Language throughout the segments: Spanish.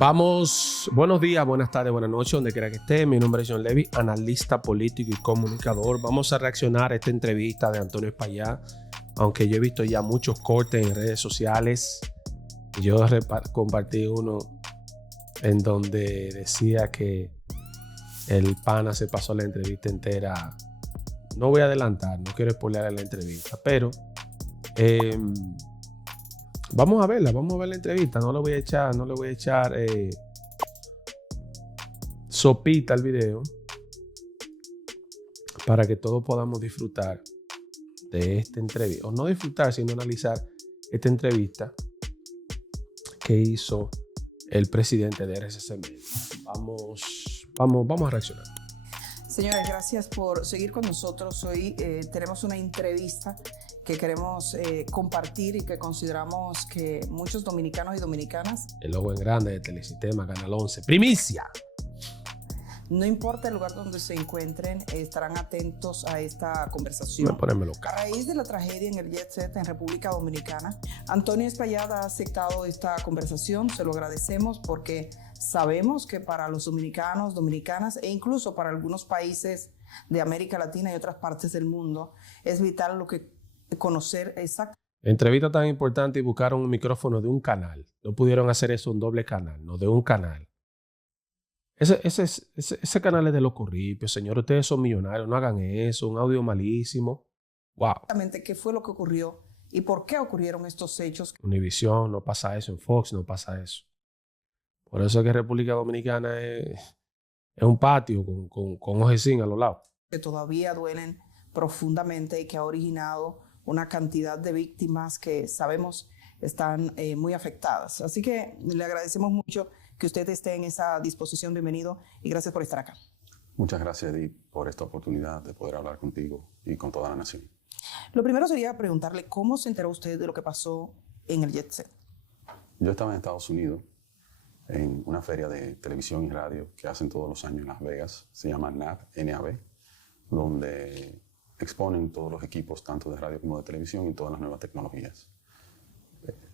Vamos, buenos días, buenas tardes, buenas noches, donde quiera que esté. Mi nombre es John Levy, analista político y comunicador. Vamos a reaccionar a esta entrevista de Antonio Espaillat, aunque yo he visto ya muchos cortes en redes sociales. Yo compartí uno en donde decía que el pana se pasó la entrevista entera. No voy a adelantar, no quiero spoilear la entrevista, pero vamos a ver la entrevista. No le voy a echar sopita al video para que todos podamos disfrutar de esta entrevista, o no disfrutar, sino analizar esta entrevista que hizo el presidente de RCC Media. Vamos a reaccionar. Señores, gracias por seguir con nosotros. Hoy tenemos una entrevista que queremos compartir y que consideramos que muchos dominicanos y dominicanas... El logo en grande de Telesistema, Canal 11. ¡Primicia! No importa el lugar donde se encuentren, estarán atentos a esta conversación. A raíz de la tragedia en el Jet Set en República Dominicana, Antonio Espaillat ha aceptado esta conversación. Se lo agradecemos porque sabemos que para los dominicanos, dominicanas e incluso para algunos países de América Latina y otras partes del mundo, es vital lo que conocer exactamente. Entrevista tan importante y buscaron un micrófono de un canal. No pudieron hacer eso en doble canal, no, de un canal. Ese canal es de los corripios, señor. Ustedes son millonarios, no hagan eso. Un audio malísimo. Wow. Exactamente qué fue lo que ocurrió y por qué ocurrieron estos hechos. Univision, no pasa eso. En Fox no pasa eso. Por eso es que República Dominicana es un patio con ojecín a los lados. Que todavía duelen profundamente y que ha originado una cantidad de víctimas que sabemos están muy afectadas. Así que le agradecemos mucho que usted esté en esa disposición. Bienvenido y gracias por estar acá. Muchas gracias, Edith, por esta oportunidad de poder hablar contigo y con toda la nación. Lo primero sería preguntarle cómo se enteró usted de lo que pasó en el Jet Set. Yo estaba en Estados Unidos en una feria de televisión y radio que hacen todos los años en Las Vegas. Se llama NAB, donde exponen todos los equipos, tanto de radio como de televisión, y todas las nuevas tecnologías.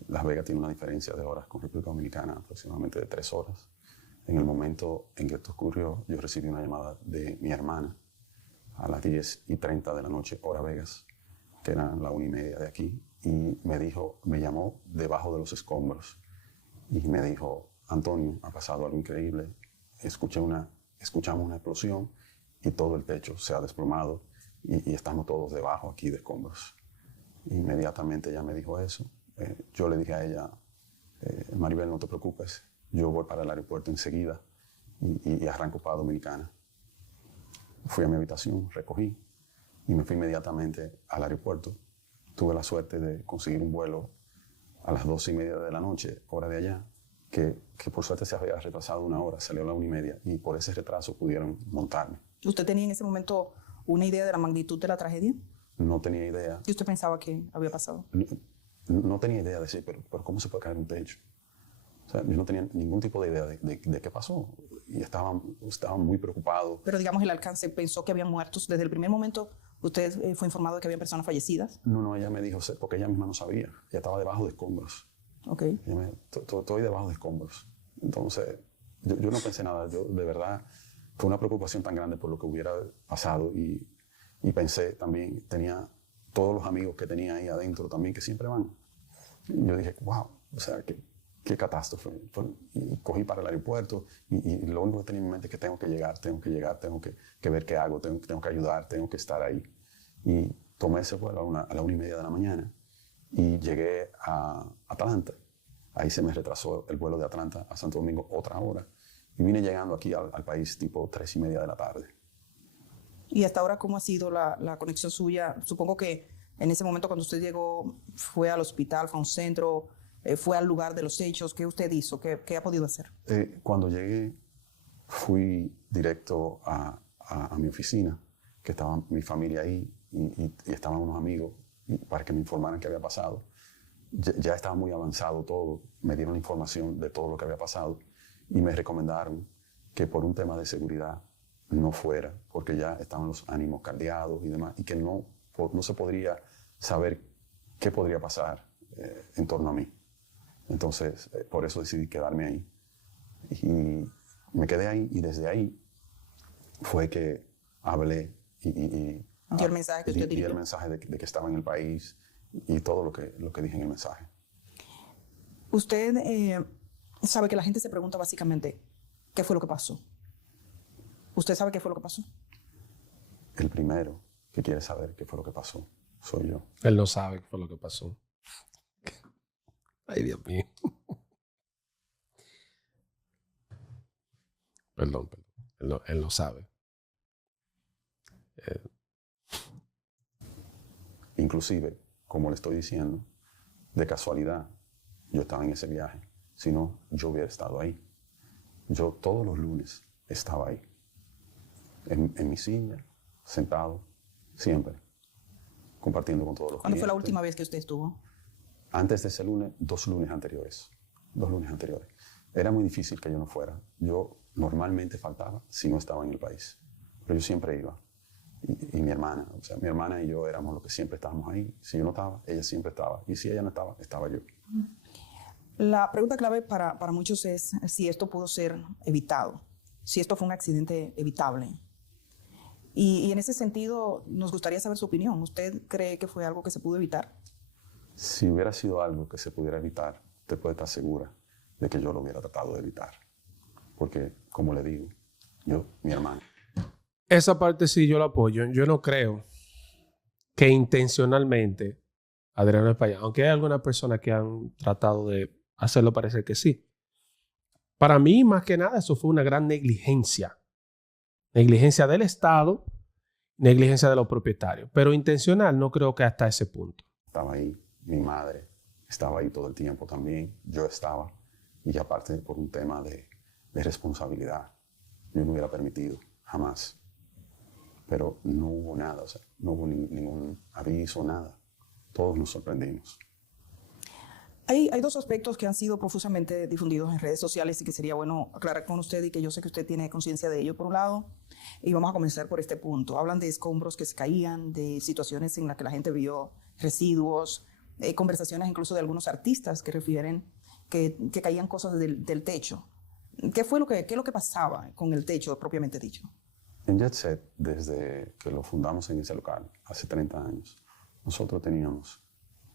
Las Vegas tiene una diferencia de horas con República Dominicana, aproximadamente de 3 horas. En el momento en que esto ocurrió, yo recibí una llamada de mi hermana a las 10:30 de la noche, hora Vegas, que eran las 1:30 de aquí, y me llamó debajo de los escombros y me dijo: Antonio, ha pasado algo increíble, escuchamos una explosión y todo el techo se ha desplomado y estamos todos debajo aquí de escombros. Inmediatamente ella me dijo eso. Yo le dije a ella: Maribel, no te preocupes, yo voy para el aeropuerto enseguida y arranco para Dominicana. Fui a mi habitación, recogí y me fui inmediatamente al aeropuerto. Tuve la suerte de conseguir un vuelo a las 12:30 de la noche, hora de allá, que por suerte se había retrasado 1 hora, salió a las 1:30 y por ese retraso pudieron montarme. ¿Usted tenía en ese momento una idea de la magnitud de la tragedia? No tenía idea. ¿Y usted pensaba que había pasado? No tenía idea de decir, pero ¿cómo se puede caer un techo? O sea, yo no tenía ningún tipo de idea de qué pasó y estaban muy preocupados. Pero digamos, el alcance, ¿pensó que habían muertos? Desde el primer momento, ¿usted fue informado de que había personas fallecidas? No, ella me dijo, porque ella misma no sabía. Ella estaba debajo de escombros. Ok. Estoy debajo de escombros. Entonces, yo no pensé nada. Yo, de verdad, fue una preocupación tan grande por lo que hubiera pasado y pensé también, tenía todos los amigos que tenía ahí adentro también, que siempre van. Y yo dije, wow, o sea, qué catástrofe. Y cogí para el aeropuerto y lo único que tenía en mi mente es que tengo que llegar, tengo que ver qué hago, tengo que ayudar, tengo que estar ahí. Y tomé ese vuelo a la 1:30 de la mañana y llegué a Atlanta. Ahí se me retrasó el vuelo de Atlanta a Santo Domingo otra hora. Y vine llegando aquí al país tipo 3:30 de la tarde. ¿Y hasta ahora cómo ha sido la conexión suya? Supongo que en ese momento cuando usted llegó, fue al hospital, fue a un centro, fue al lugar de los hechos. ¿Qué usted hizo? ¿Qué ha podido hacer? Cuando llegué, fui directo a mi oficina, que estaba mi familia ahí y estaban unos amigos para que me informaran qué había pasado. Ya estaba muy avanzado todo, me dieron información de todo lo que había pasado y me recomendaron que por un tema de seguridad no fuera, porque ya estaban los ánimos caldeados y demás, y que no se podría saber qué podría pasar en torno a mí. Entonces, por eso decidí quedarme ahí. Y me quedé ahí y desde ahí fue que hablé y dio el mensaje que usted di el mensaje de que estaba en el país y todo lo que dije en el mensaje. Usted sabe que la gente se pregunta básicamente, ¿qué fue lo que pasó? ¿Usted sabe qué fue lo que pasó? El primero que quiere saber qué fue lo que pasó soy yo. Él no sabe qué fue lo que pasó. Ay, Dios mío. Perdón. Él no sabe. Inclusive, como le estoy diciendo, de casualidad, yo estaba en ese viaje. Si no, yo hubiera estado ahí. Yo todos los lunes estaba ahí. En mi silla, sentado, siempre. Compartiendo con todos los ¿Cuándo clientes. fue la última vez que usted estuvo? Antes de ese lunes, 2 lunes anteriores. 2 lunes anteriores. Era muy difícil que yo no fuera. Yo normalmente faltaba si no estaba en el país. Pero yo siempre iba. Y mi hermana, o sea, mi hermana y yo éramos los que siempre estábamos ahí. Si yo no estaba, ella siempre estaba. Y si ella no estaba, estaba yo. La pregunta clave para muchos es si esto pudo ser evitado, si esto fue un accidente evitable. Y en ese sentido, nos gustaría saber su opinión. ¿Usted cree que fue algo que se pudo evitar? Si hubiera sido algo que se pudiera evitar, usted puede estar segura de que yo lo hubiera tratado de evitar. Porque, como le digo, mi hermana. Esa parte sí yo la apoyo. Yo no creo que intencionalmente Adriano Espaillat, aunque hay algunas personas que han tratado de hacerlo parecer que sí. Para mí, más que nada, eso fue una gran negligencia. Negligencia del Estado, negligencia de los propietarios. Pero intencional no creo que hasta ese punto. Estaba ahí, mi madre estaba ahí todo el tiempo también, yo estaba. Y aparte por un tema de responsabilidad, yo no hubiera permitido, jamás. Pero no hubo nada, o sea, no hubo ningún aviso, nada. Todos nos sorprendimos. Hay dos aspectos que han sido profusamente difundidos en redes sociales y que sería bueno aclarar con usted y que yo sé que usted tiene conciencia de ello. Por un lado, y vamos a comenzar por este punto, hablan de escombros que se caían, de situaciones en las que la gente vio residuos, conversaciones incluso de algunos artistas que refieren que caían cosas del techo. ¿Qué es lo que pasaba con el techo propiamente dicho? En Jet Set, desde que lo fundamos en ese local, hace 30 años, nosotros teníamos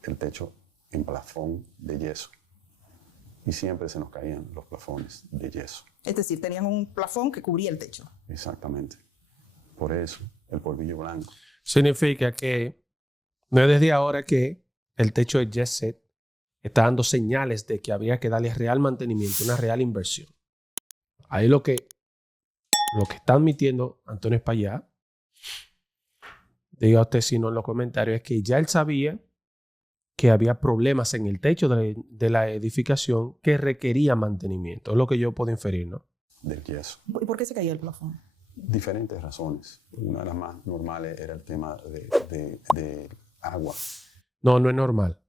el techo en plafón de yeso. Y siempre se nos caían los plafones de yeso. Es decir, tenían un plafón que cubría el techo. Exactamente. Por eso, el polvillo blanco. Significa que no es desde ahora que el techo de Jet Set está dando señales de que había que darle real mantenimiento, una real inversión. Ahí lo que está admitiendo Antonio Espaillat, diga usted si no en los comentarios, es que ya él sabía que había problemas en el techo de la edificación que requerían mantenimiento. Es lo que yo puedo inferir, ¿no? Del yeso. ¿Y por qué se caía el plafón? Diferentes razones. Una de las más normales era el tema de agua. No es normal.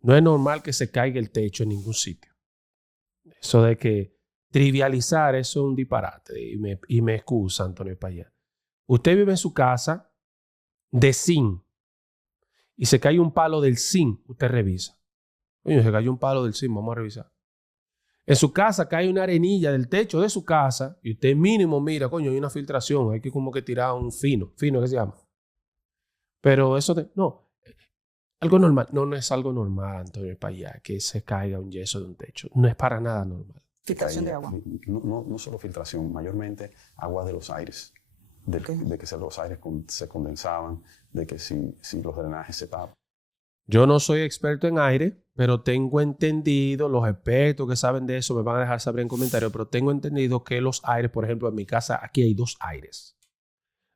No es normal que se caiga el techo en ningún sitio. Eso de que trivializar, eso es un disparate. Y me excusa Antonio Espaillat. Usted vive en su casa de zinc y se cae un palo del zinc, usted revisa. Coño, se cayó un palo del zinc, vamos a revisar. En su casa cae una arenilla del techo de su casa y usted mínimo mira, coño, hay una filtración, hay que como que tirar un fino que se llama. Pero eso no, algo normal. No es algo normal, Antonio Espaillat, que se caiga un yeso de un techo. No es para nada normal. Filtración de agua. No solo filtración, mayormente agua de los aires. De que los aires se condensaban, de que si los drenajes se tapan. Yo no soy experto en aire, pero tengo entendido, los expertos que saben de eso me van a dejar saber en comentarios, pero tengo entendido que los aires, por ejemplo, en mi casa aquí hay 2 aires.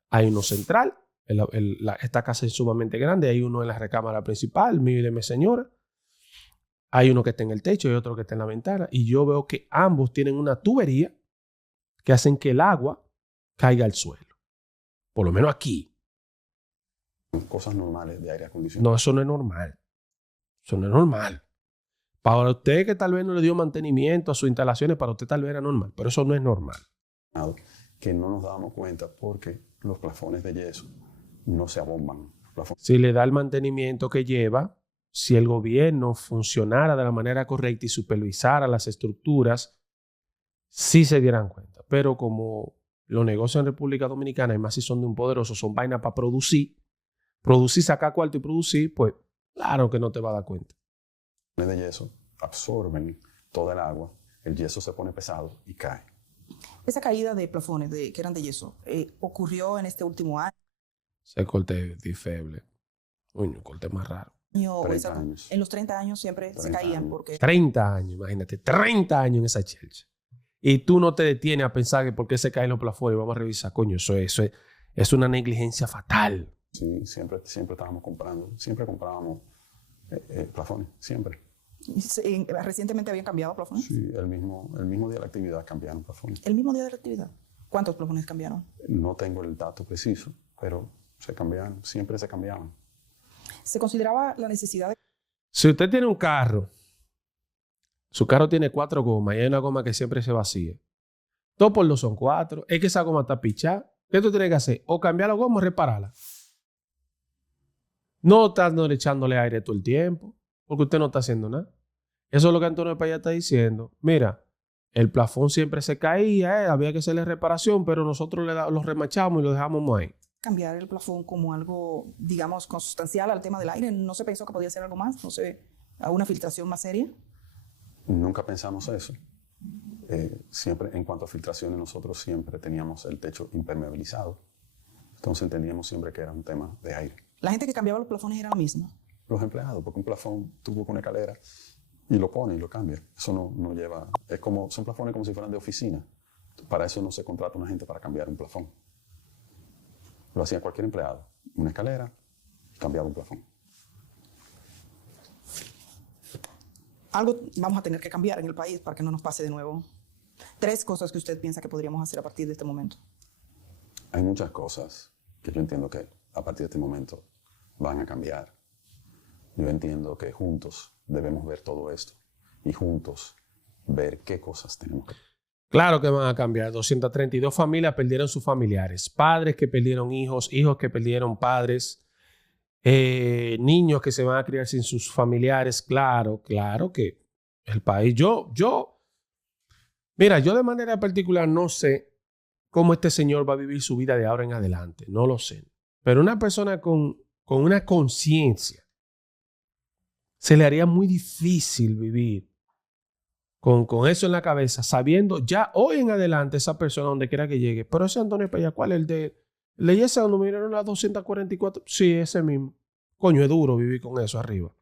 Hay uno central, esta casa es sumamente grande, hay uno en la recámara principal, mío y de mi señora. Hay uno que está en el techo y otro que está en la ventana. Y yo veo que ambos tienen una tubería que hacen que el agua caiga al suelo. Por lo menos aquí. Cosas normales de aire acondicionado. No, eso no es normal. Eso no es normal. Para usted que tal vez no le dio mantenimiento a sus instalaciones, para usted tal vez era normal. Pero eso no es normal. Que no nos dábamos cuenta porque los plafones de yeso no se abomban. Si le da el mantenimiento que lleva, si el gobierno funcionara de la manera correcta y supervisara las estructuras sí se dieran cuenta. Pero como los negocios en República Dominicana, y más si son de un poderoso, son vainas para producir, sacar cuarto y producir, pues claro que no te va a dar cuenta. Los de yeso absorben toda el agua, el yeso se pone pesado y cae. Esa caída de plafones que eran de yeso, ¿ocurrió en este último año? Ese corte difeble. Uy, corte más raro. 30 años. En los 30 años siempre se caían. Porque 30 años, imagínate, 30 años en esa chelcha. Y tú no te detienes a pensar que por qué se caen los plafones. Vamos a revisar, coño, eso es una negligencia fatal. Sí, siempre estábamos comprando, siempre comprábamos plafones, siempre. ¿Recientemente habían cambiado plafones? Sí, el mismo día de la actividad cambiaron plafones. ¿El mismo día de la actividad? ¿Cuántos plafones cambiaron? No tengo el dato preciso, pero se cambiaron, siempre se cambiaban. ¿Se consideraba la necesidad de...? Si usted tiene un carro, su carro tiene 4 gomas y hay una goma que siempre se vacía. 2 por 2 son 4. Es que esa goma está pichada. ¿Qué tú tienes que hacer? O cambiar la goma o repararla. No estás echándole aire todo el tiempo, porque usted no está haciendo nada. Eso es lo que Antonio Payá está diciendo. Mira, el plafón siempre se caía, había que hacerle reparación, pero nosotros lo remachamos y lo dejamos ahí. Cambiar el plafón como algo, digamos, consustancial al tema del aire. ¿No se pensó que podía ser algo más? ¿No sé, a una filtración más seria? Nunca pensamos eso. Siempre, en cuanto a filtraciones, nosotros siempre teníamos el techo impermeabilizado. Entonces entendíamos siempre que era un tema de aire. ¿La gente que cambiaba los plafones era la misma? Los empleados, porque un plafón tuvo con una escalera y lo pone y lo cambia. Eso no lleva... son plafones como si fueran de oficina. Para eso no se contrata una gente para cambiar un plafón. Lo hacía cualquier empleado. Una escalera, cambiaba un plafón. Algo vamos a tener que cambiar en el país para que no nos pase de nuevo. 3 cosas que usted piensa que podríamos hacer a partir de este momento. Hay muchas cosas que yo entiendo que a partir de este momento van a cambiar. Yo entiendo que juntos debemos ver todo esto y juntos ver qué cosas tenemos que hacer. Claro que van a cambiar. 232 familias perdieron sus familiares. Padres que perdieron hijos, hijos que perdieron padres, niños que se van a criar sin sus familiares. Claro que el país... Mira, yo de manera particular no sé cómo este señor va a vivir su vida de ahora en adelante. No lo sé. Pero una persona con una conciencia se le haría muy difícil vivir con eso en la cabeza, sabiendo ya hoy en adelante esa persona donde quiera que llegue. Pero ese Antonio Payá, ¿cuál es el de ese donde miraron las 244? Sí, ese mismo. Coño, es duro vivir con eso arriba.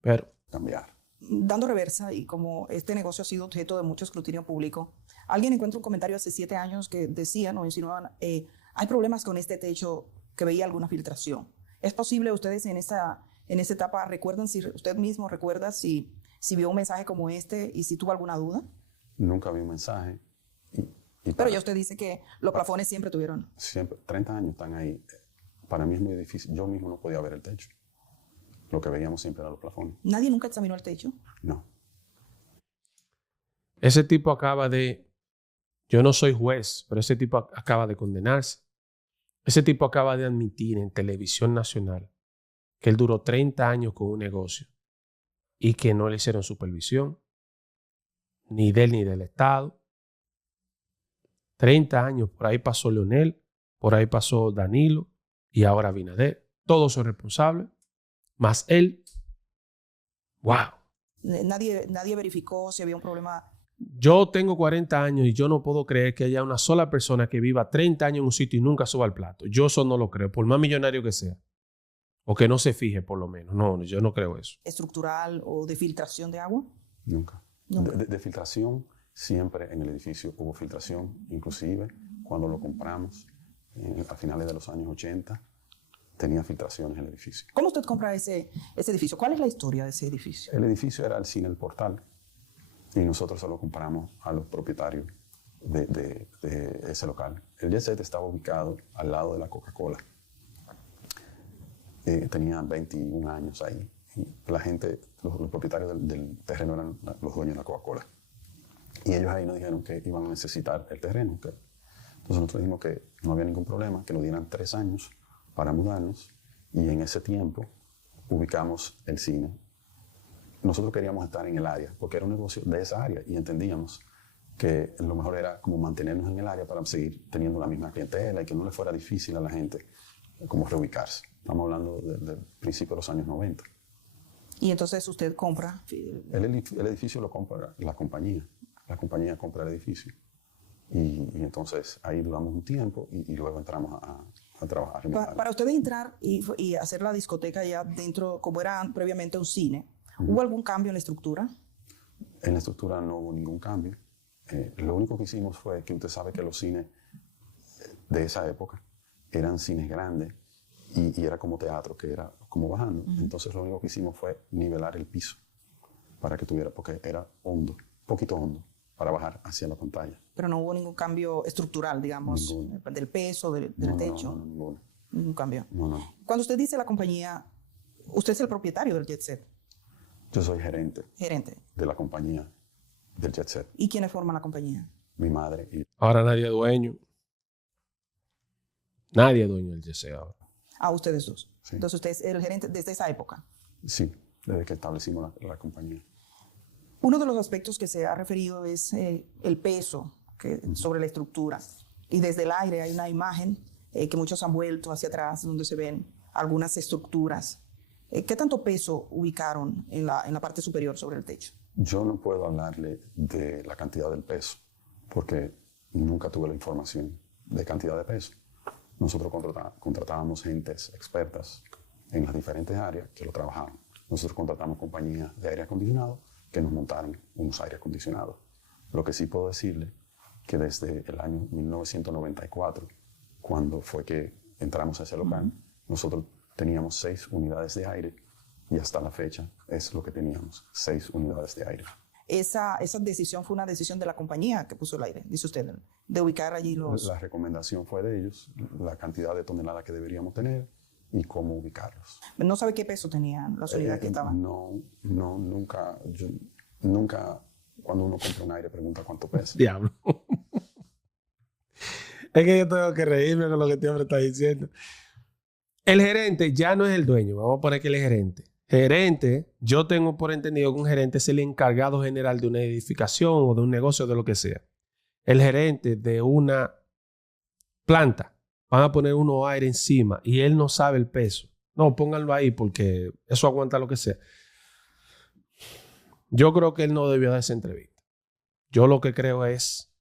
Pero cambiar. Dando reversa, y como este negocio ha sido objeto de mucho escrutinio público, alguien encuentra un comentario hace 7 años que decían o insinuaban, hay problemas con este techo, que veía alguna filtración. ¿Es posible ustedes en esta etapa recuerdan, si usted mismo recuerda si vio un mensaje como este y si tuvo alguna duda? Nunca vi un mensaje. Pero ya usted dice que los plafones siempre tuvieron. Siempre, 30 años están ahí. Para mí es muy difícil. Yo mismo no podía ver el techo. Lo que veíamos siempre eran los plafones. ¿Nadie nunca examinó el techo? No. Ese tipo acaba de... Yo no soy juez, pero ese tipo acaba de condenarse. Ese tipo acaba de admitir en televisión nacional que él duró 30 años con un negocio y que no le hicieron supervisión, ni de él ni del Estado. 30 años, por ahí pasó Leonel, por ahí pasó Danilo y ahora Abinader. Todos son responsables, más él. ¡Wow! Nadie verificó si había un problema. Yo tengo 40 años y yo no puedo creer que haya una sola persona que viva 30 años en un sitio y nunca suba al plato. Yo eso no lo creo, por más millonario que sea. O que no se fije, por lo menos. No, yo no creo eso. ¿Estructural o de filtración de agua? Nunca. De filtración, siempre en el edificio hubo filtración. Inclusive, cuando lo compramos, a finales de los años 80, tenía filtraciones en el edificio. ¿Cómo usted compra ese edificio? ¿Cuál es la historia de ese edificio? El edificio era el cine El Portal. Y nosotros se lo compramos a los propietarios de ese local. El Jet Set estaba ubicado al lado de la Coca-Cola. Tenía 21 años ahí. Y la gente, los propietarios del terreno eran los dueños de la Coca-Cola. Y ellos ahí nos dijeron que iban a necesitar el terreno. Entonces nosotros dijimos que no había ningún problema, que nos dieran 3 años para mudarnos. Y en ese tiempo ubicamos el cine. Nosotros queríamos estar en el área, porque era un negocio de esa área y entendíamos que lo mejor era como mantenernos en el área para seguir teniendo la misma clientela y que no le fuera difícil a la gente como reubicarse. Estamos hablando del principio de los años 90. Y entonces usted compra. El edificio lo compra la compañía. La compañía compra el edificio. Y entonces ahí duramos un tiempo y luego entramos a trabajar. Para ustedes entrar y hacer la discoteca ya dentro, como era previamente un cine, ¿hubo algún cambio en la estructura? En la estructura no hubo ningún cambio. Lo único que hicimos fue que usted sabe que los cines de esa época eran cines grandes y era como teatro, que era como bajando. Entonces lo único que hicimos fue nivelar el piso para que tuviera, porque era hondo, un poquito hondo, para bajar hacia la pantalla. Pero no hubo ningún cambio estructural, digamos, Ninguno. del peso, del techo. No, ninguno. Ningún cambio. No. Cuando usted dice la compañía, usted es el propietario del Jet Set. Yo soy gerente Gerente. de la compañía del Jet Set. ¿Y quiénes forman la compañía? Mi madre y... Ahora nadie es dueño. Nadie es dueño del Jet Set ahora. Ustedes dos. Sí. Entonces usted es el gerente desde esa época. Sí, desde que establecimos la compañía. Uno de los aspectos que se ha referido es el peso sobre la estructura. Y desde el aire hay una imagen que muchos han vuelto hacia atrás, donde se ven algunas estructuras. ¿Qué tanto peso ubicaron en la parte superior sobre el techo? Yo no puedo hablarle de la cantidad del peso, porque nunca tuve la información de cantidad de peso. Nosotros contratábamos gentes expertas en las diferentes áreas que lo trabajaban. Nosotros contratamos compañías de aire acondicionado que nos montaron unos aire acondicionados. Lo que sí puedo decirle que desde el año 1994, cuando fue que entramos a ese local, nosotros teníamos 6 unidades de aire y hasta la fecha es lo que teníamos, 6 unidades de aire. Esa decisión fue una decisión de la compañía que puso el aire, dice usted, de ubicar allí los... La recomendación fue de ellos, la cantidad de toneladas que deberíamos tener y cómo ubicarlos. ¿No sabe qué peso tenían las unidades que estaban? No, nunca, cuando uno compra un aire pregunta cuánto pesa. Diablo. Es que yo tengo que reírme con lo que este hombre está diciendo. El gerente ya no es el dueño. Vamos a poner que él es gerente. Gerente, yo tengo por entendido que un gerente es el encargado general de una edificación o de un negocio, de lo que sea. El gerente de una planta, van a poner unos aire encima y él no sabe el peso. No, pónganlo ahí porque eso aguanta lo que sea. Yo creo que él no debió dar esa entrevista. Yo lo que creo es,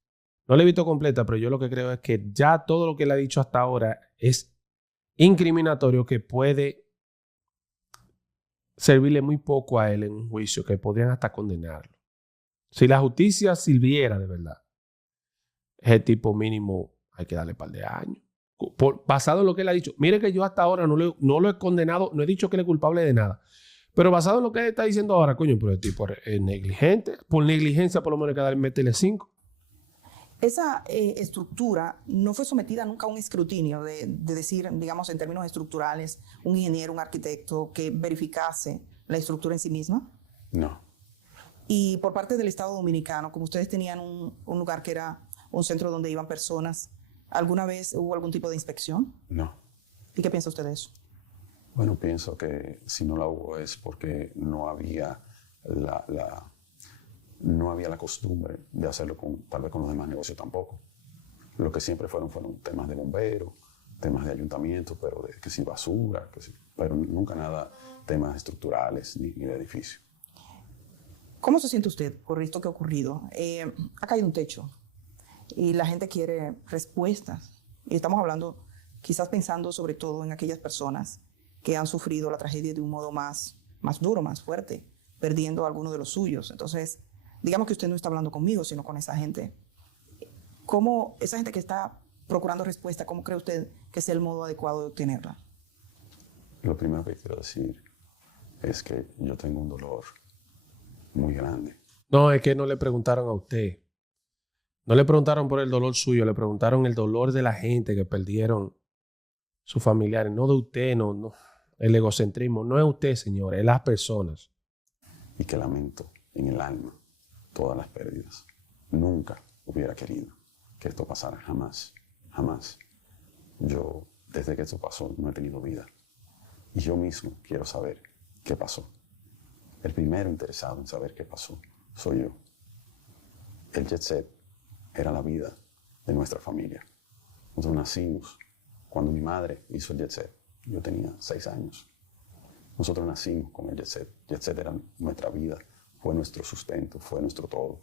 no la he visto completa, pero yo lo que creo es que ya todo lo que él ha dicho hasta ahora es incriminatorio, que puede servirle muy poco a él en un juicio, que podrían hasta condenarlo. Si la justicia sirviera de verdad, ese tipo mínimo hay que darle un par de años. Basado en lo que él ha dicho. Mire que yo hasta ahora no lo he condenado, no he dicho que él es culpable de nada. Pero basado en lo que él está diciendo ahora, coño, pero el tipo es negligente. Por negligencia, por lo menos hay que darle, meterle 5. Esa estructura no fue sometida nunca a un escrutinio de decir, digamos, en términos estructurales, un ingeniero, un arquitecto que verificase la estructura en sí misma. No. Y por parte del Estado Dominicano, como ustedes tenían un lugar que era un centro donde iban personas, ¿alguna vez hubo algún tipo de inspección? No. ¿Y qué piensa usted de eso? Bueno, pienso que si no la hubo es porque no había no había la costumbre de hacerlo tal vez con los demás negocios tampoco. Lo que siempre fueron temas de bomberos, temas de ayuntamiento, pero que si basura, pero nunca nada temas estructurales ni de edificio. ¿Cómo se siente usted por esto que ha ocurrido? Ha caído un techo y la gente quiere respuestas. Y estamos hablando, quizás pensando sobre todo en aquellas personas que han sufrido la tragedia de un modo más duro, más fuerte, perdiendo a alguno de los suyos. Entonces, digamos que usted no está hablando conmigo, sino con esa gente. ¿Cómo esa gente que está procurando respuesta, cómo cree usted que sea el modo adecuado de obtenerla? Lo primero que quiero decir es que yo tengo un dolor muy grande. No, es que no le preguntaron a usted. No le preguntaron por el dolor suyo, le preguntaron el dolor de la gente que perdieron sus familiares. No de usted, no. El egocentrismo no es usted, señor, es las personas. Y que lamento en el alma todas las pérdidas. Nunca hubiera querido que esto pasara, jamás, jamás. Yo, desde que esto pasó, no he tenido vida. Y yo mismo quiero saber qué pasó. El primero interesado en saber qué pasó soy yo. El Jet Set era la vida de nuestra familia. Nosotros nacimos cuando mi madre hizo el jet set. Yo tenía 6 años. Nosotros nacimos con el jet set. Jet set era nuestra vida, fue nuestro sustento, fue nuestro todo.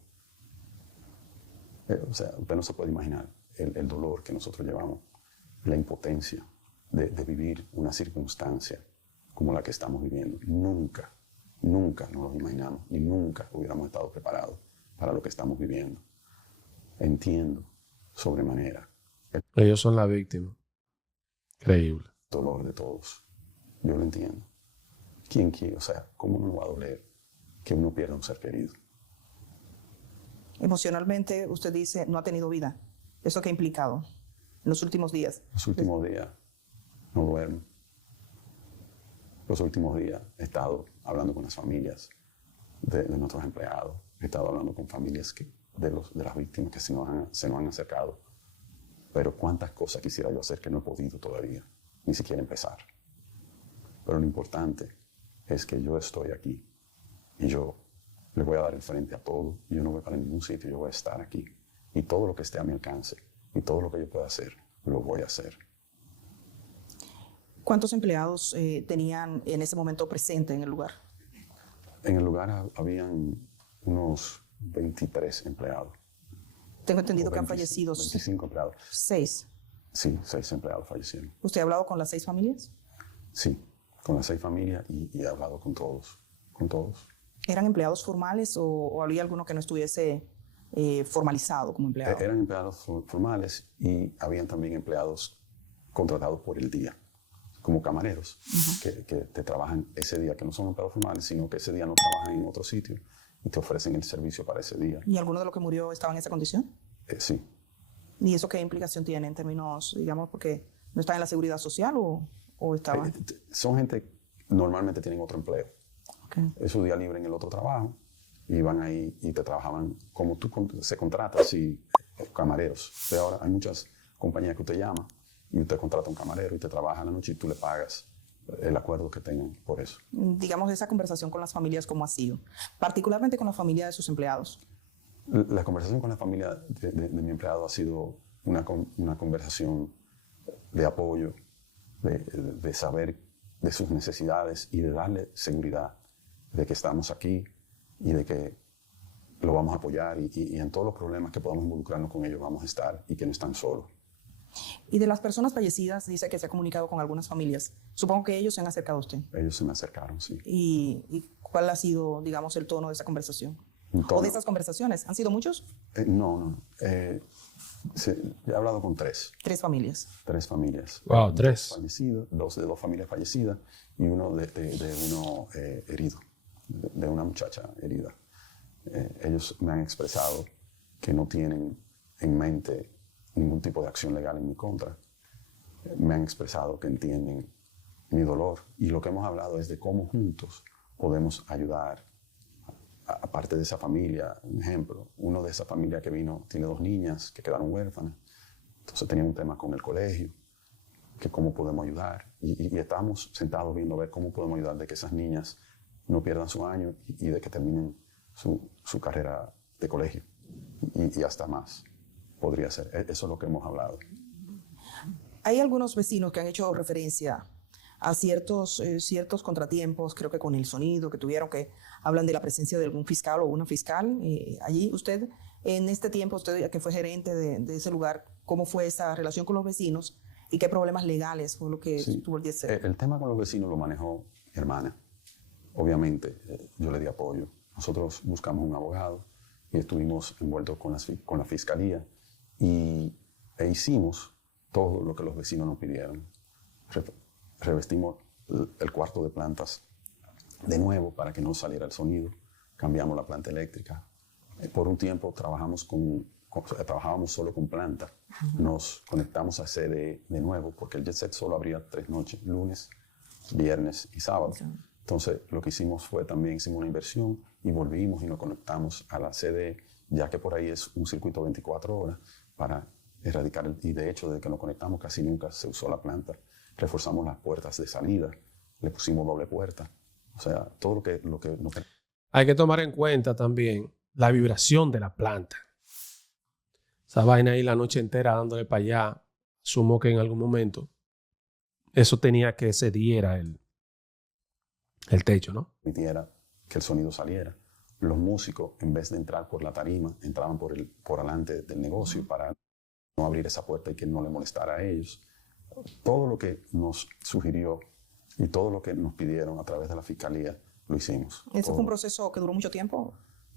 O sea, usted no se puede imaginar el dolor que nosotros llevamos, la impotencia de vivir una circunstancia como la que estamos viviendo. Nunca nos lo imaginamos y nunca hubiéramos estado preparados para lo que estamos viviendo. Entiendo sobremanera Ellos son la víctima. Increíble. el dolor de todos. Yo lo entiendo. ¿Quién quiere? O sea, ¿cómo no va a doler que uno pierda un ser querido? Emocionalmente, usted dice, no ha tenido vida. ¿Eso qué ha implicado en los últimos días? Los últimos días no duermo. Los últimos días he estado hablando con las familias de nuestros empleados. He estado hablando con familias de las víctimas que se nos han acercado. Pero cuántas cosas quisiera yo hacer que no he podido todavía, ni siquiera empezar. Pero lo importante es que yo estoy aquí y yo le voy a dar el frente a todo. Yo no voy para ningún sitio, yo voy a estar aquí. Y todo lo que esté a mi alcance y todo lo que yo pueda hacer, lo voy a hacer. ¿Cuántos empleados tenían en ese momento presente en el lugar? En el lugar habían unos 23 empleados. Tengo entendido que han fallecido 25 empleados. 6. Sí, 6 empleados fallecieron. ¿Usted ha hablado con las 6 familias? Sí, con las 6 familias y he hablado con todos. ¿Eran empleados formales o había alguno que no estuviese formalizado como empleado? Eran empleados formales y habían también empleados contratados por el día, como camareros, que te trabajan ese día, que no son empleados formales, sino que ese día no trabajan en otro sitio y te ofrecen el servicio para ese día. ¿Y alguno de los que murió estaba en esa condición? Sí. ¿Y eso qué implicación tiene en términos, digamos, porque no está en la seguridad social o estaba? Son gente que normalmente tienen otro empleo. Okay. Es su día libre en el otro trabajo y van ahí y te trabajaban como tú se contrata, así, camareros. O sea, ahora hay muchas compañías que usted llama y usted contrata un camarero y te trabaja a la noche y tú le pagas el acuerdo que tengan por eso. Digamos, esa conversación con las familias, ¿cómo ha sido? Particularmente con la familia de sus empleados. La conversación con la familia de mi empleado ha sido una conversación de apoyo, de saber de sus necesidades y de darle seguridad de que estamos aquí y de que lo vamos a apoyar y en todos los problemas que podamos involucrarnos con ellos vamos a estar y que no están solos. Y de las personas fallecidas, dice que se ha comunicado con algunas familias. Supongo que ellos se han acercado a usted. Ellos se me acercaron, sí. ¿Y cuál ha sido, digamos, el tono de esa conversación? ¿O de esas conversaciones? ¿Han sido muchos? No. He hablado con 3. 3 familias. 3 familias. Wow, 3. Fallecidos, 2 de 2 familias fallecidas y uno de uno herido, de una muchacha herida. Ellos me han expresado que no tienen en mente ningún tipo de acción legal en mi contra. Me han expresado que entienden mi dolor y lo que hemos hablado es de cómo juntos podemos ayudar. Aparte de esa familia, un ejemplo, uno de esa familia que vino tiene 2 niñas que quedaron huérfanas, entonces tenía un tema con el colegio, que cómo podemos ayudar y estábamos sentados viendo a ver cómo podemos ayudar de que esas niñas no pierdan su año y de que terminen su carrera de colegio y hasta más. Podría ser. Eso es lo que hemos hablado. Hay algunos vecinos que han hecho referencia a ciertos contratiempos, creo que con el sonido que tuvieron, que hablan de la presencia de algún fiscal o una fiscal. Allí usted, en este tiempo, usted que fue gerente de ese lugar, ¿cómo fue esa relación con los vecinos y qué problemas legales fue lo que tuvo el 10? El tema con los vecinos lo manejó mi hermana. Obviamente, yo le di apoyo. Nosotros buscamos un abogado y estuvimos envueltos con la fiscalía e hicimos todo lo que los vecinos nos pidieron. Revestimos el cuarto de plantas de nuevo para que no saliera el sonido. Cambiamos la planta eléctrica. Por un tiempo trabajábamos solo con planta. Nos conectamos a CDE de nuevo porque el jet set solo abría 3 noches, lunes, viernes y sábado. Entonces lo que hicimos fue también hicimos una inversión y volvimos y nos conectamos a la CDE, ya que por ahí es un circuito 24 horas para erradicar y de hecho desde que nos conectamos casi nunca se usó la planta. Reforzamos las puertas de salida, le pusimos doble puerta. O sea, todo lo que Hay que tomar en cuenta también la vibración de la planta. O Esa vaina ahí la noche entera dándole para allá. Asumo que en algún momento eso tenía que cediera el techo, ¿no? Permitiera que el sonido saliera. Los músicos, en vez de entrar por la tarima, entraban por delante del negocio para no abrir esa puerta y que no le molestara a ellos. Todo lo que nos sugirió y todo lo que nos pidieron a través de la fiscalía, lo hicimos. ¿Eso fue un proceso que duró mucho tiempo?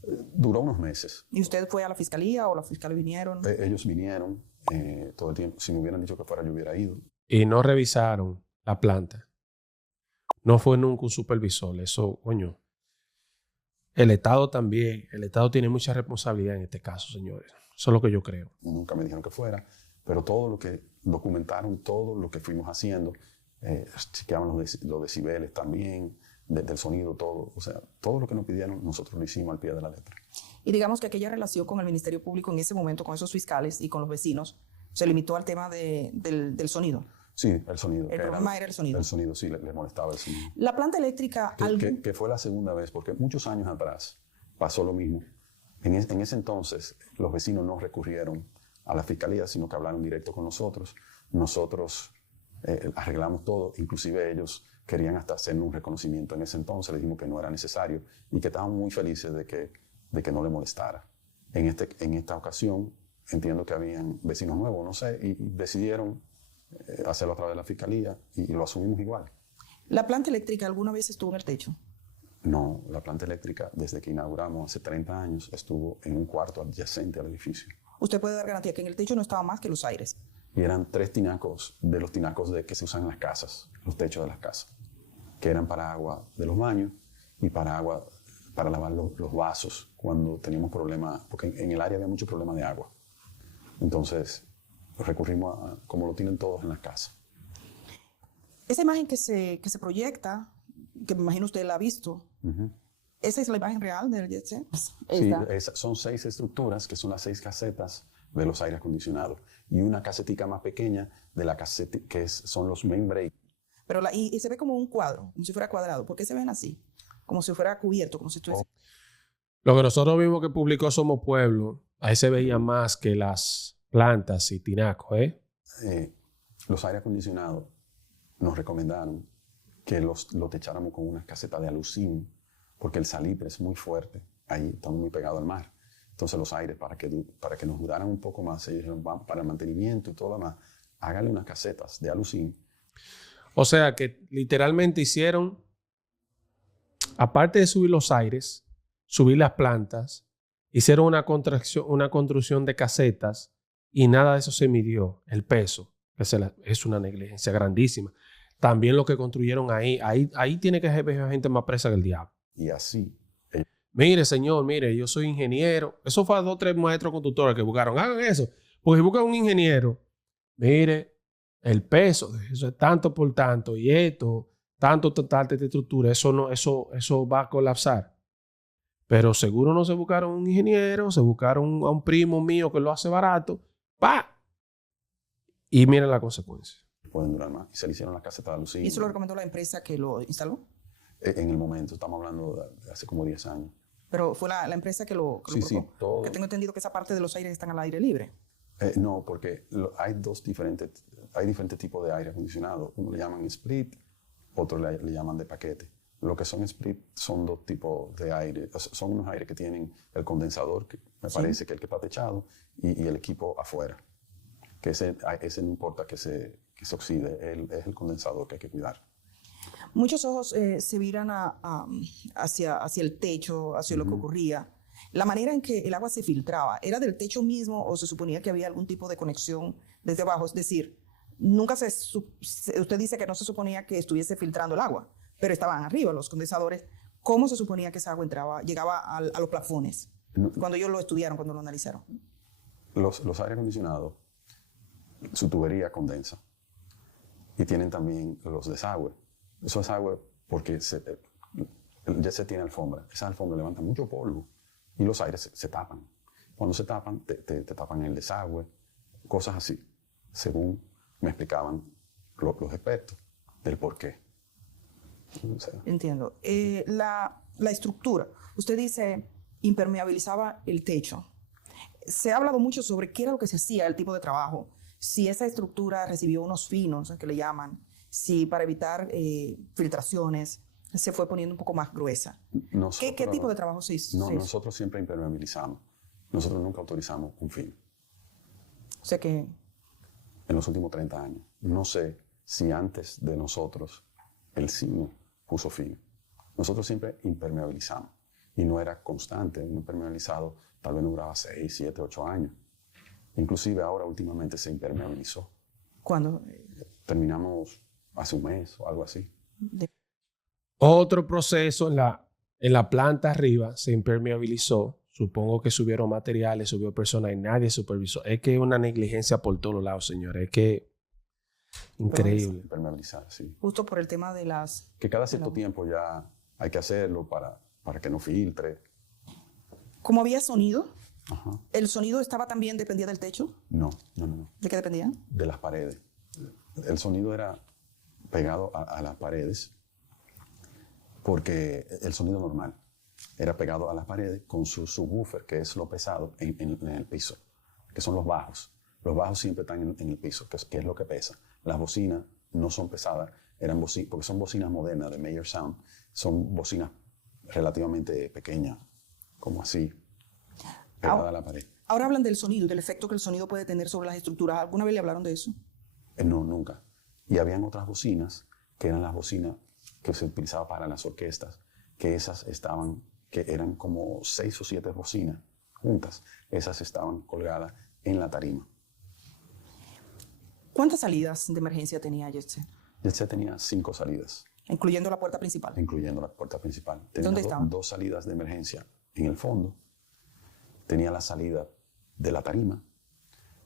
Duró unos meses. ¿Y usted fue a la fiscalía o la fiscalía vinieron? Ellos vinieron todo el tiempo. Si me hubieran dicho que fuera, yo hubiera ido. Y no revisaron la planta. No fue nunca un supervisor. Eso, coño. El Estado también. El Estado tiene mucha responsabilidad en este caso, señores. Eso es lo que yo creo. Nunca me dijeron que fuera, pero todo lo que documentaron, todo lo que fuimos haciendo, chequeaban los decibeles también, del sonido, todo. O sea, todo lo que nos pidieron, nosotros lo hicimos al pie de la letra. Y digamos que aquella relación con el Ministerio Público en ese momento, con esos fiscales y con los vecinos, se limitó al tema del sonido. Sí, el sonido. El problema era el sonido. El sonido, sí, les molestaba el sonido. La planta eléctrica... Que fue la segunda vez, porque muchos años atrás pasó lo mismo. En ese entonces, los vecinos no recurrieron a la fiscalía, sino que hablaron directo con nosotros. Nosotros arreglamos todo, inclusive ellos querían hasta hacer un reconocimiento en ese entonces, les dijimos que no era necesario y que estaban muy felices de que no le molestara. En esta ocasión, entiendo que habían vecinos nuevos, no sé, y decidieron hacerlo a través de la fiscalía y lo asumimos igual. ¿La planta eléctrica alguna vez estuvo en el techo? No, la planta eléctrica, desde que inauguramos hace 30 años, estuvo en un cuarto adyacente al edificio. ¿Usted puede dar garantía que en el techo no estaba más que los aires? Y eran 3 tinacos, de los tinacos que se usan en las casas, los techos de las casas, que eran para agua de los baños y para agua para lavar los vasos cuando teníamos problemas, porque en el área había mucho problema de agua. Entonces recurrimos a como lo tienen todos en las casas. Esa imagen que se proyecta, que me imagino usted la ha visto, ¿esa es la imagen real del jet set? Sí, son 6 estructuras, que son las 6 casetas de los aires acondicionados, y una casetica más pequeña de la caseta, son los main break. Pero y se ve como un cuadro, como si fuera cuadrado. ¿Por qué se ven así? Como si fuera cubierto, como si estuviese... Lo que nosotros vimos que publicó Somos Pueblo, ahí se veía más que las plantas y tinacos, Los aires acondicionados nos recomendaron que los techáramos con una caseta de alucín, porque el salitre es muy fuerte, ahí estamos muy pegados al mar. Entonces los aires, para que nos duraran un poco más, ellos dijeron, para el mantenimiento y todo lo demás, háganle unas casetas de alucín. O sea que literalmente hicieron, aparte de subir los aires, subir las plantas, hicieron una construcción de casetas y nada de eso se midió, el peso, que es una negligencia grandísima. También lo que construyeron ahí tiene que haber gente más presa que el diablo. Y así. Mire, señor, mire, yo soy ingeniero. Eso fue a 2 o 3 maestros constructores que buscaron. Hagan eso. Porque si buscan un ingeniero, mire, el peso, eso es tanto por tanto, y esto, tanto total de estructura, eso va a colapsar. Pero seguro no se buscaron un ingeniero, se buscaron a un primo mío que lo hace barato. ¡Pa! Y miren la consecuencia. Pueden durar más. Y se le hicieron las casetas de alucín. ¿Y eso lo recomendó la empresa que lo instaló? En el momento, estamos hablando de hace como 10 años. Pero fue la empresa que lo sí, sí, todo. Que tengo entendido que esa parte de los aires están al aire libre. No, porque hay diferentes tipos de aire acondicionado. Uno le llaman split, otro le llaman de paquete. Lo que son split son 2 tipos de aire. Son unos aires que tienen el condensador, que me parece que el que está techado, y el equipo afuera. Que ese no importa que se oxide, es el condensador que hay que cuidar. Muchos ojos se viran hacia el techo, hacia lo que ocurría. La manera en que el agua se filtraba, ¿era del techo mismo o se suponía que había algún tipo de conexión desde abajo? Es decir, usted dice que no se suponía que estuviese filtrando el agua, pero estaban arriba los condensadores. ¿Cómo se suponía que esa agua llegaba a los plafones? Cuando ellos lo estudiaron, cuando lo analizaron. Los aire acondicionados, su tubería condensa. Y tienen también los desagües. Eso es agua porque el jet set tiene alfombra. Esa alfombra levanta mucho polvo y los aires se tapan. Cuando se tapan, te tapan el desagüe, cosas así, según me explicaban los expertos del por qué. O sea, entiendo. La estructura, usted dice impermeabilizaba el techo. Se ha hablado mucho sobre qué era lo que se hacía, el tipo de trabajo, si esa estructura recibió unos finos, que le llaman, si para evitar filtraciones se fue poniendo un poco más gruesa. ¿Qué tipo de trabajo se hizo? No, nosotros siempre impermeabilizamos. Nosotros nunca autorizamos un fin. O sea que... En los últimos 30 años. No sé si antes de nosotros el signo puso fin. Nosotros siempre impermeabilizamos. Y no era constante. Un impermeabilizado tal vez no duraba 6, 7, 8 años. Inclusive ahora últimamente se impermeabilizó. ¿Cuándo? Terminamos hace un mes o algo así. Otro proceso en la planta arriba se impermeabilizó. Supongo que subieron materiales, subió personas y nadie supervisó. Es que es una negligencia por todos lados, señores. Es que increíble. Impermeabilizar, sí. Justo por el tema de las... Que cada cierto tiempo ya hay que hacerlo para que no filtre. ¿Cómo había sonido? Ajá. ¿El sonido dependía del techo? No. ¿De qué dependía? De las paredes. El sonido era pegado a las paredes porque el sonido normal era pegado a las paredes con su subwoofer, que es lo pesado en el piso, que son los bajos. Los bajos siempre están en el piso, que es lo que pesa. Las bocinas no son pesadas, porque son bocinas modernas de Meyer Sound, son bocinas relativamente pequeñas, como así, pegadas a la pared. Ahora hablan del sonido y del efecto que el sonido puede tener sobre las estructuras. ¿Alguna vez le hablaron de eso? No, nunca. Y habían otras bocinas, que eran las bocinas que se utilizaban para las orquestas, que eran como 6 o 7 bocinas juntas. Esas estaban colgadas en la tarima. ¿Cuántas salidas de emergencia tenía Jet Set? Jet Set tenía 5 salidas. ¿Incluyendo la puerta principal? Incluyendo la puerta principal. Tenía ¿Dónde estaban? 2 salidas de emergencia en el fondo. Tenía la salida de la tarima.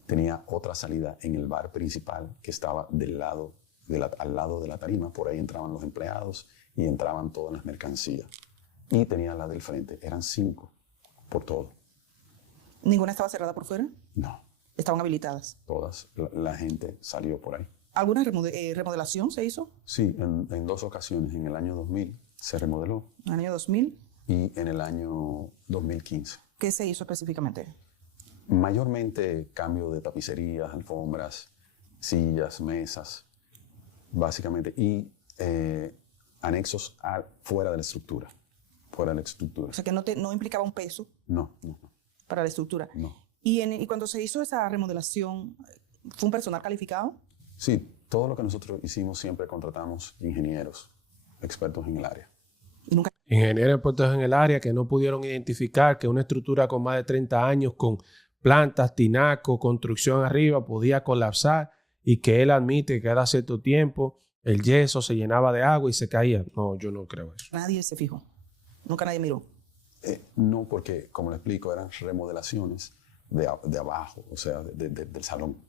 Tenía otra salida en el bar principal que estaba al lado de la tarima. Por ahí entraban los empleados y entraban todas las mercancías. Y tenía la del frente. Eran 5 por todo. ¿Ninguna estaba cerrada por fuera? No. ¿Estaban habilitadas? Todas. La gente salió por ahí. ¿Alguna remodelación se hizo? Sí, en 2 ocasiones. En el año 2000 se remodeló. ¿En el año 2000? Y en el año 2015. ¿Qué se hizo específicamente? Mayormente cambio de tapicerías, alfombras, sillas, mesas, básicamente. Y anexos fuera de la estructura. Fuera de la estructura. O sea que no implicaba un peso. No. Para la estructura. No. ¿Y cuando se hizo esa remodelación, fue un personal calificado? Sí, todo lo que nosotros hicimos siempre contratamos ingenieros, expertos en el área. ¿Y nunca? Ingenieros expertos en el área que no pudieron identificar que una estructura con más de 30 años, con plantas, tinaco, construcción arriba, podía colapsar y que él admite que cada cierto tiempo el yeso se llenaba de agua y se caía. No, yo no creo eso. Nadie se fijó. Nunca nadie miró. No, porque, como le explico, eran remodelaciones de abajo, o sea, del salón.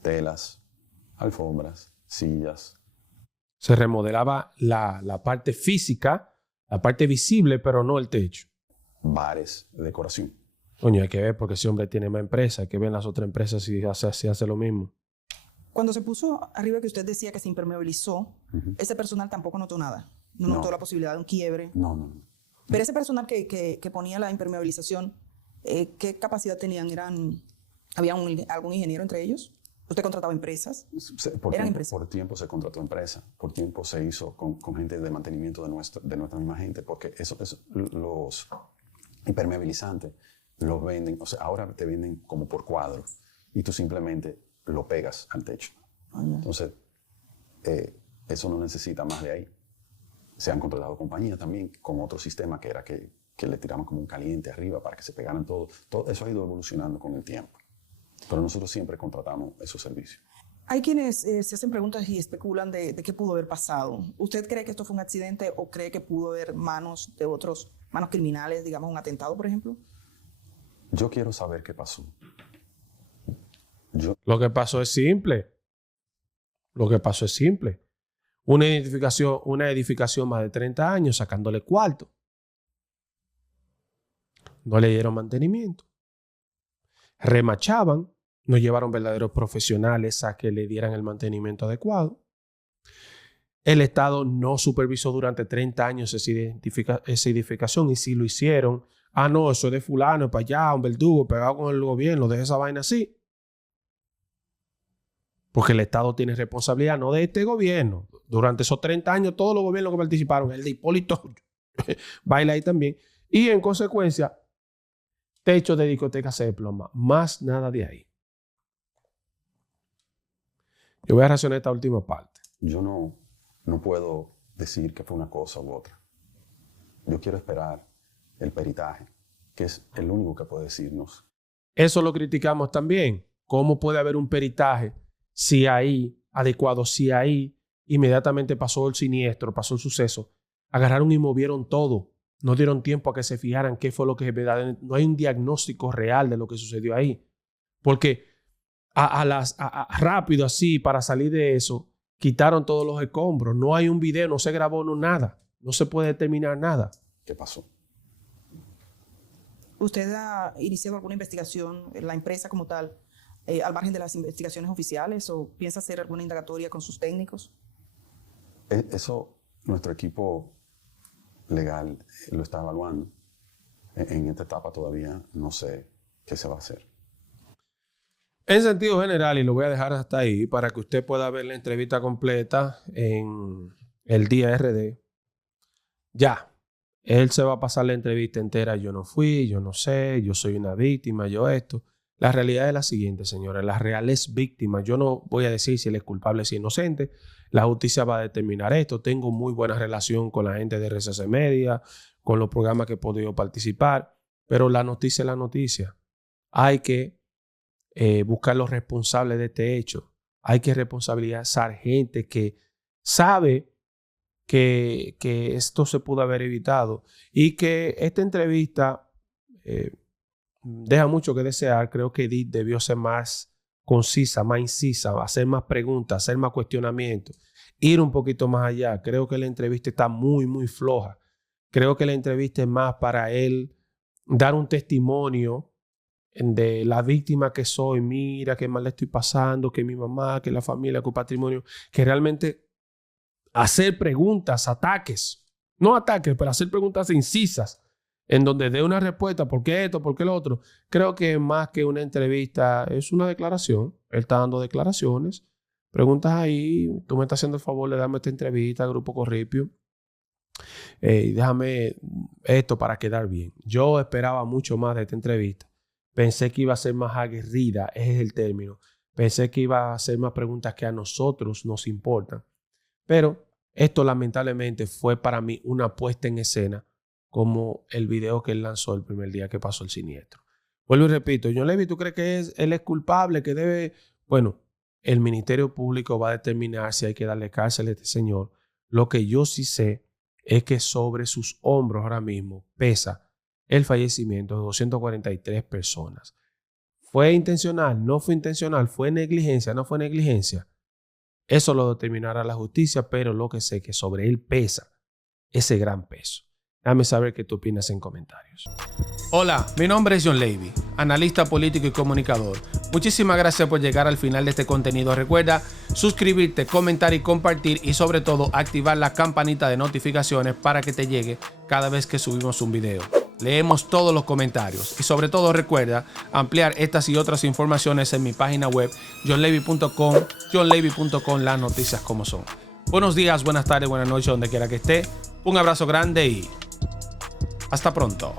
Telas, alfombras, sillas. Se remodelaba la parte física, la parte visible, pero no el techo. Bares, decoración. Coño, hay que ver porque ese hombre tiene más empresas, hay que ver las otras empresas si hace lo mismo. Cuando se puso arriba que usted decía que se impermeabilizó, ese personal tampoco notó nada. No notó la posibilidad de un quiebre. No. Pero ese personal que ponía la impermeabilización, ¿qué capacidad tenían? ¿Había algún ingeniero entre ellos? ¿Usted contrataba empresas? Por tiempo se contrató empresa, por tiempo se hizo con gente de mantenimiento de nuestra misma gente, porque los impermeabilizantes los venden, o sea, ahora te venden como por cuadro y tú simplemente lo pegas al techo. Entonces, eso no necesita más de ahí. Se han contratado compañías también con otro sistema que era que le tiraban como un caliente arriba para que se pegaran todo. Todo eso ha ido evolucionando con el tiempo. Pero nosotros siempre contratamos esos servicios. Hay quienes se hacen preguntas y especulan de qué pudo haber pasado. ¿Usted cree que esto fue un accidente o cree que pudo haber manos criminales, digamos un atentado, por ejemplo? Yo quiero saber qué pasó. Lo que pasó es simple. Una edificación más de 30 años sacándole cuarto. No le dieron mantenimiento. Remachaban, no llevaron verdaderos profesionales a que le dieran el mantenimiento adecuado. El Estado no supervisó durante 30 años esa edificación y si lo hicieron Ah, no, eso es de fulano, para allá, un verdugo pegado con el gobierno, deja esa vaina así. Porque el Estado tiene responsabilidad, no de este gobierno. Durante esos 30 años, todos los gobiernos que participaron, el de Hipólito baila ahí también. Y en consecuencia, techo de discoteca se desploma. Más nada de ahí. Yo voy a reaccionar a esta última parte. Yo no puedo decir que fue una cosa u otra. Yo quiero esperar el peritaje, que es el único que puede decirnos. Eso lo criticamos también. ¿Cómo puede haber un peritaje si ahí, adecuado, si ahí inmediatamente pasó el siniestro, pasó el suceso, agarraron y movieron todo? No dieron tiempo a que se fijaran qué fue lo que es verdad. No hay un diagnóstico real de lo que sucedió ahí. Porque rápido así, para salir de eso, quitaron todos los escombros. No hay un video, no se grabó nada. No se puede determinar nada. ¿Qué pasó? ¿Usted ha iniciado alguna investigación, la empresa como tal, al margen de las investigaciones oficiales, o piensa hacer alguna indagatoria con sus técnicos? Eso nuestro equipo legal lo está evaluando. En esta etapa todavía no sé qué se va a hacer. En sentido general, y lo voy a dejar hasta ahí para que usted pueda ver la entrevista completa en el día RD. Ya, él se va a pasar la entrevista entera. Yo no fui, yo no sé, yo soy una víctima, yo esto. La realidad es la siguiente, señores. La real es víctima. Yo no voy a decir si él es culpable o si es inocente. La justicia va a determinar esto. Tengo muy buena relación con la gente de RCC Media, con los programas que he podido participar. Pero la noticia es la noticia. Hay que buscar los responsables de este hecho. Hay que responsabilizar gente que sabe que esto se pudo haber evitado y que esta entrevista deja mucho que desear. Creo que Edith debió ser más concisa, más incisa, hacer más preguntas, hacer más cuestionamientos, ir un poquito más allá. Creo que la entrevista está muy, muy floja. Creo que la entrevista es más para él dar un testimonio de la víctima que soy. Mira qué mal le estoy pasando, que mi mamá, que la familia, que el patrimonio, que realmente hacer preguntas, ataques, no ataques, pero hacer preguntas incisas en donde dé una respuesta, ¿por qué esto, por qué lo otro? Creo que más que una entrevista es una declaración. Él está dando declaraciones, preguntas ahí. Tú me estás haciendo el favor de darme esta entrevista al Grupo Corripio. Déjame esto para quedar bien. Yo esperaba mucho más de esta entrevista. Pensé que iba a ser más aguerrida, ese es el término. Pensé que iba a hacer más preguntas que a nosotros nos importan. Pero esto lamentablemente fue para mí una puesta en escena, como el video que él lanzó el primer día que pasó el siniestro. Vuelvo y repito, John Levy, ¿tú crees que él es culpable, que debe? Bueno, el Ministerio Público va a determinar si hay que darle cárcel a este señor. Lo que yo sí sé es que sobre sus hombros ahora mismo pesa el fallecimiento de 243 personas. ¿Fue intencional? ¿No fue intencional? ¿Fue negligencia? ¿No fue negligencia? Eso lo determinará la justicia, pero lo que sé es que sobre él pesa ese gran peso. Déjame saber qué tú opinas en comentarios. Hola, mi nombre es John Levy, analista político y comunicador. Muchísimas gracias por llegar al final de este contenido. Recuerda suscribirte, comentar y compartir, y sobre todo activar la campanita de notificaciones para que te llegue cada vez que subimos un video. Leemos todos los comentarios y sobre todo recuerda ampliar estas y otras informaciones en mi página web johnlevy.com, johnlevy.com, las noticias como son. Buenos días, buenas tardes, buenas noches, donde quiera que esté. Un abrazo grande y hasta pronto.